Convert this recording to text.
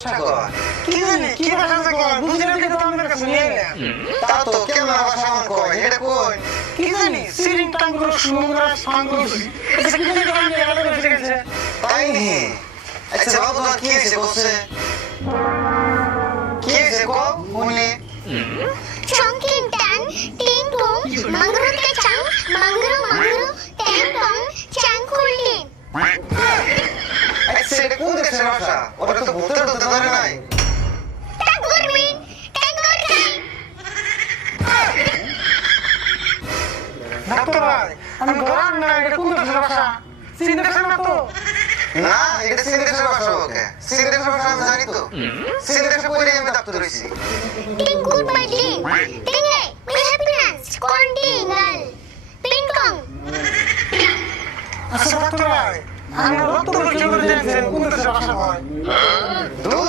কি জানি কি ভাষা যে কয় বুঝি না কিন্তু আমাদের কাছে নিয়ে না তা তো কেমন ভাষা মন কয় এটা কই কি জানি সিরিং টাঙ্গুর সুমুরা টাঙ্গুর এটা কি জানি আমি আলাদা করে গেছে তাই নি আচ্ছা বাবু তো কি হইছে কইছে কি হইছে কো মুনি Chongqing tan, ting tong, mangru ke chang, mangru, teng tong, chang kulin. আচ্ছা এটা কোন দেশের ভাষা ওটা তো ভূতের তো ধরে নাই Tagur min, tagur kai. Doctor ভাই আমি ধরান না এটা কোন দেশের ভাষা চীন দেশের না তো না এটা চীন দেশের ভাষা ওকে চীন দেশের ভাষা আমি জানি তো চীন দেশে পড়ে আমি ডাক্তার হইছি Ting good my ting. Ting hey, we happy plans. Kontingal. Ping kong. আচ্ছা ডাক্তার ভাই আমি রক্ত পরীক্ষা করে দেখছেন কোন দেশের ভাষা হয়